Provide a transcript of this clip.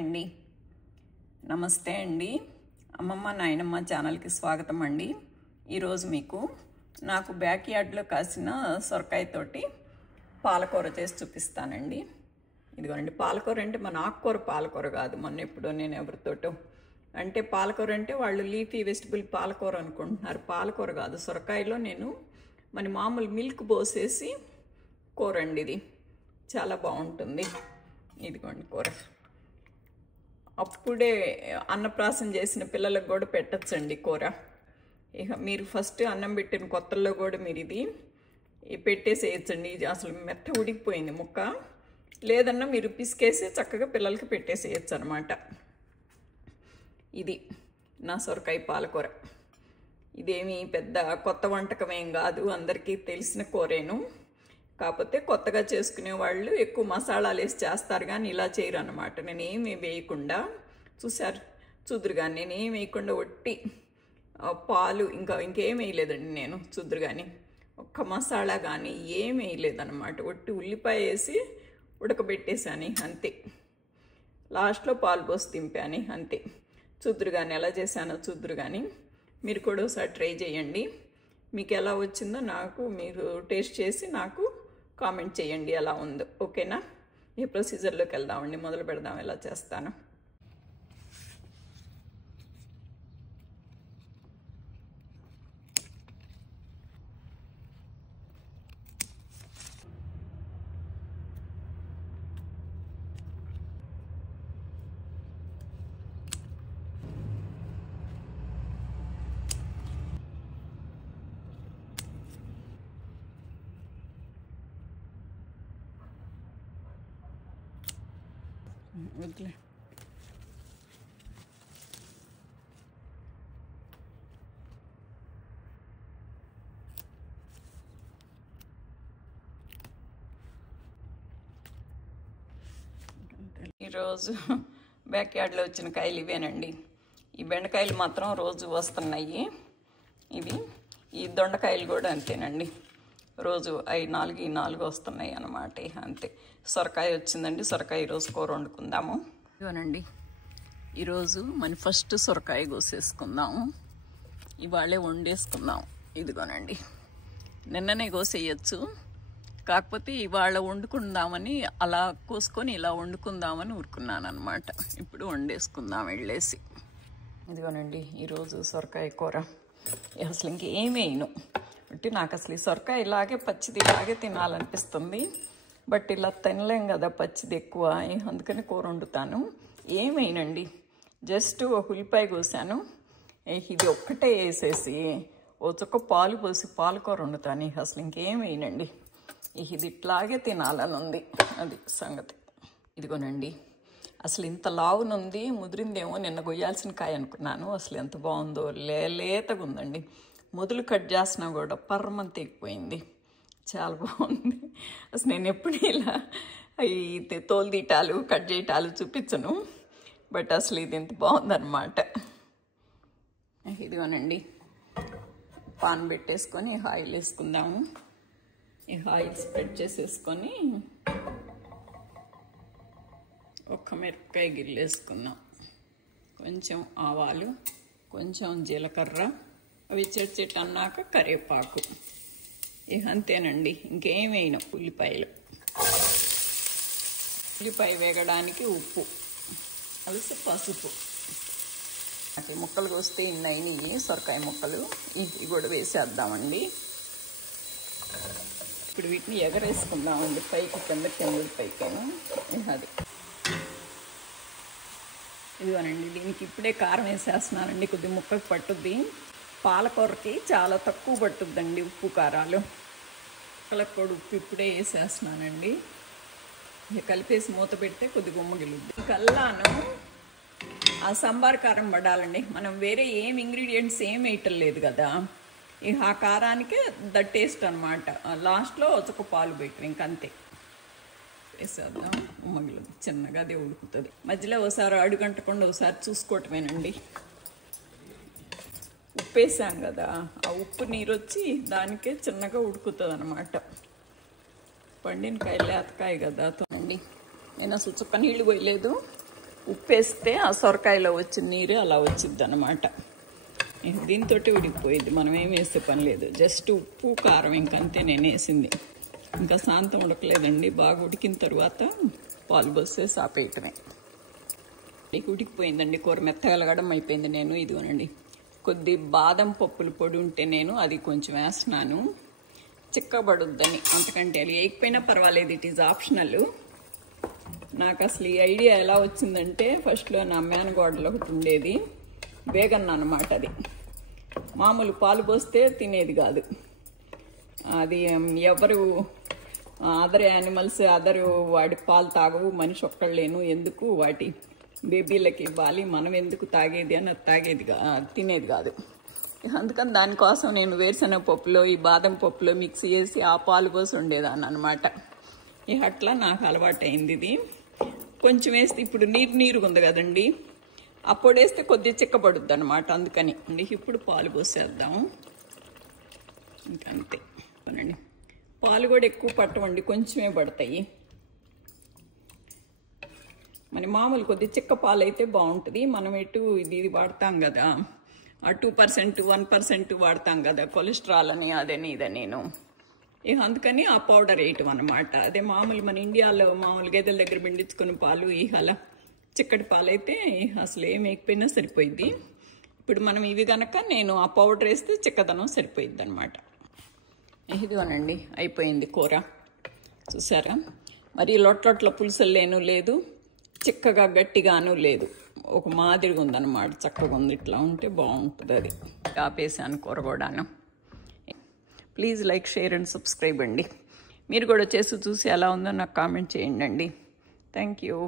అండి నమస్తే అండి అమ్మమ్మ నాయనమ్మ ఛానల్కి స్వాగతం అండి. ఈరోజు మీకు నాకు బ్యాక్ యార్డ్లో కాసిన సొరకాయతోటి పాలకూర చేసి చూపిస్తానండి. ఇదిగోండి, పాలకూర అంటే మన ఆకుకూర పాలకూర కాదు. మొన్న ఎప్పుడో నేను ఎవరితోటో అంటే పాలకూర అంటే వాళ్ళు లీఫీ వెజిటబుల్ పాలకూర అనుకుంటున్నారు. పాలకూర కాదు, సొరకాయలో నేను మన మామూలు మిల్క్ పోసేసి కూర అండి. ఇది చాలా బాగుంటుంది. ఇదిగోండి కూర, అప్పుడే అన్నప్రాసం చేసిన పిల్లలకు కూడా పెట్టచ్చండి కూర. ఇక మీరు ఫస్ట్ అన్నం పెట్టిన కొత్తల్లో కూడా మీరు ఇది పెట్టేసేయచ్చండి. ఇది అసలు మెత్త ఉడికిపోయింది ముక్క. లేదన్నా మీరు పిసికేసి చక్కగా పిల్లలకి పెట్టేసేయచ్చు అనమాట. ఇది నా సొరకాయ పాలకూర. ఇదేమీ పెద్ద కొత్త వంటకం ఏం కాదు, అందరికీ తెలిసిన కూరేను. కాకపోతే కొత్తగా చేసుకునే వాళ్ళు ఎక్కువ మసాలాలు వేసి చేస్తారు, కానీ ఇలా చేయరు అనమాట. నేను ఏమి వేయకుండా చూద్దరు కానీ నేనేం వేయకుండా ఒట్టి పాలు ఇంకేం వేయలేదండి. నేను చూద్దరు కానీ ఒక్క మసాలా కానీ ఏం వేయలేదన్నమాట. ఒట్టి ఉల్లిపాయ వేసి ఉడకబెట్టేసాను అంతే. లాస్ట్లో పాలు పోసి తింపాను అంతే. చూద్దరు కానీ ఎలా చేశానో చూద్దరు కానీ మీరు కూడా ఒకసారి ట్రై చేయండి. మీకు ఎలా వచ్చిందో నాకు మీరు టేస్ట్ చేసి నాకు కామెంట్ చేయండి ఎలా ఉందో. ఓకేనా? ఈ ప్రొసీజర్లోకి వెళ్దామండి, మొదలు పెడదాం ఎలా చేస్తాను. వద్దులే. ఈరోజు బ్యాక్ యార్డ్లో వచ్చిన కాయలు ఇవేనండి. ఈ బెండకాయలు మాత్రం రోజు వస్తున్నాయి. ఈ దొండకాయలు కూడా అంతేనండి, రోజు 4 వస్తున్నాయి అన్నమాట. అంతే. సొరకాయ వచ్చిందండి, సొరకాయ ఈరోజు కూర వండుకుందాము. ఇవ్వనండి, ఈరోజు మన ఫస్ట్ సొరకాయ కోసేసుకుందాము. ఇవాళే వండేసుకుందాం. ఇదిగోనండి, నిన్ననే కోసేయచ్చు, కాకపోతే ఇవాళ వండుకుందామని అలా కోసుకొని ఇలా వండుకుందామని ఊరుకున్నాను అనమాట. ఇప్పుడు వండేసుకుందాం వెళ్ళేసి. ఇదిగోనండి, ఈరోజు సొరకాయ కూర అసలు ఇంకేం వేయను. అంటే నాకు అసలు ఈ సొరకాయ ఇలాగే పచ్చిది ఇలాగే తినాలనిపిస్తుంది. బట్ ఇలా తినలేం కదా పచ్చిది ఎక్కువ, అందుకని కూర వండుతాను. ఏమైనండి, జస్ట్ ఒక ఉల్లిపాయ కోసాను, ఇది ఒక్కటే వేసేసి ఓ చుక్క పాలు పోసి పాలకూర వండుతాను. అసలు ఇంకేం వేయనండి. ఇది ఇట్లాగే తినాలని ఉంది, అది సంగతి. ఇదిగోనండి, అసలు ఇంత లావునుంది, ముదిరిందేమో నిన్న కొయ్యాల్సిన కాయ అనుకున్నాను. అసలు ఎంత బాగుందో, లేతగా ఉందండి. మొదలు కట్ చేసినా కూడా పర్మంత ఎక్కిపోయింది. చాలా బాగుంది. అసలు నేను ఎప్పుడు ఇలా ఈ తోలు తీయటాలు కట్ చేయటాలు చూపించను, బట్ అసలు ఇది ఎంత బాగుందన్నమాట. ఇదిగోనండి, పాన్ పెట్టేసుకొని ఆయిల్ వేసుకుందాము. ఈ ఆయిల్ స్ప్రెడ్ చేసేసుకొని ఒక్క మిరపకాయ గిల్లు వేసుకుందాం, కొంచెం ఆవాలు, కొంచెం జీలకర్ర, అవి చెట్టు అన్నాక కరివేపాకు. ఇక అంతేనండి, ఇంకేం వేయను. ఉల్లిపాయలు, ఉల్లిపాయ వేగడానికి ఉప్పు, అలసి పసుపు. అట్లా ముక్కలు కోస్తే ఇన్ని అయినాయి సొరకాయ ముక్కలు. ఇవి కూడా వేసేద్దామండి. ఇప్పుడు వీటిని ఎగరేసుకుందామండి, పైకి కింద పైకేను. అది ఇదిగోనండి, దీనికి ఇప్పుడే కారం వేసేస్తున్నానండి. కొద్ది ముక్కకు పట్టుద్ది. పాలకూరకి చాలా తక్కువ పట్టుద్దండి ఉప్పు కారాలు. ముక్కలకు కూడా ఉప్పు ఇప్పుడే వేసేస్తున్నానండి. ఇక కలిపేసి మూత పెడితే కొద్ది గుమ్మగిలుద్ది. కల్లాను ఆ సాంబార్ కారం పడాలండి. మనం వేరే ఏం ఇంగ్రీడియంట్స్ ఏం వేయటం లేదు కదా. ఇక ఆ కారానికే ద టేస్ట్ అనమాట. లాస్ట్లో ఒక పాలు పెట్టరు, ఇంకంతే. వేసేద్దాం. ఉమ్మగిలు చిన్నగా అదే ఉడుకుతుంది. మధ్యలో ఒకసారి అడుగంటకుండా ఒకసారి చూసుకోవటమేనండి. ఉప్పు వేసాం కదా, ఆ ఉప్పు నీరు వచ్చి దానికే చిన్నగా ఉడుకుతుంది అనమాట. పండిన కాయ లేతకాయ కదా అండి. నేను అసలు చుక్క నీళ్ళు పోయలేదు, ఉప్పు వేస్తే ఆ సొరకాయలో వచ్చిన నీరు అలా వచ్చింది అన్నమాట. దీంతో ఉడికిపోయింది, మనం ఏం వేసే పని లేదు, జస్ట్ ఉప్పు కారం ఇంకంతే నేను వేసింది. ఇంకా శాంతం ఉడకలేదండి, బాగా ఉడికిన తర్వాత పాలు పోసేసి ఆపేయటమే. ఉడికిపోయిందండి, కూర మెత్తగా లగడం అయిపోయింది. నేను ఇదిగోనండి కొద్ది బాదం పప్పుల పొడి ఉంటే నేను అది కొంచెం వేస్తున్నాను, చిక్కబడుద్దని. అంతకంటే అది వేయకపోయినా పర్వాలేదు, ఇట్ ఈజ్ ఆప్షనల్. నాకు అసలు ఈ ఐడియా ఎలా వచ్చిందంటే, ఫస్ట్లో నా మేనగోడలో ఒకటి ఉండేది, వేగన్ అన్నమాట. అది మామూలు పాలు పోస్తే తినేది కాదు. అది ఎవరు అదర్ యానిమల్స్ వాడి పాలు తాగవు, మనిషి ఒక్కళ్ళేను, ఎందుకు వాటి బేబీలకి ఇవ్వాలి, మనం ఎందుకు తాగేది అని అది తినేది కాదు. అందుకని దానికోసం నేను వేరుశనగ పప్పులో ఈ బాదం పప్పులో మిక్స్ చేసి ఆ పాలు పోసి ఉండేదాన్ని అనమాట. అట్లా నాకు అలవాటైంది. ఇది కొంచెం వేస్తే ఇప్పుడు నీరుగా ఉంది కదండి, అప్పుడు వేస్తే కొద్దిగా చిక్కబడుద్ది అనమాట. అందుకని ఇప్పుడు పాలు పోసేద్దాము, ఇంకంతే అవునండి. పాలు కూడా ఎక్కువ పట్టవండి, కొంచెమే పడతాయి. మన మామూలు కొద్ది చిక్క పాలు అయితే బాగుంటుంది. మనం ఇది వాడతాం కదా, 2% 1% వాడతాం కదా కొలెస్ట్రాల్ అని, అదని ఇదని. నేను అందుకని ఆ పౌడర్ వేయటం అనమాట. అదే మామూలు మన ఇండియాలో మామూలు గేదెల దగ్గర పిండించుకున్న పాలు అలా చిక్కటి పాలు అయితే అసలు ఏం వేయకపోయినా సరిపోయిద్ది. ఇప్పుడు మనం ఇవి కనుక నేను ఆ పౌడర్ వేస్తే చిక్కదనం సరిపోయిద్ది అనమాట. ఇదిగోనండి అయిపోయింది కూర, చూసారా? మరి లొట్లొట్ల పులుసులేను లేదు, చిక్కగా గట్టిగాను లేదు, ఒక మాదిరిగా ఉందన్నమాట. చక్కగా ఉంది, ఇట్లా ఉంటే బాగుంటుంది. అది ఆపేసాను కూర కూడాను. Please like, share and subscribe అండి. మీరు కూడా చేసి చూసి ఎలా ఉందో నాకు కామెంట్ చేయండి అండి. Thank you.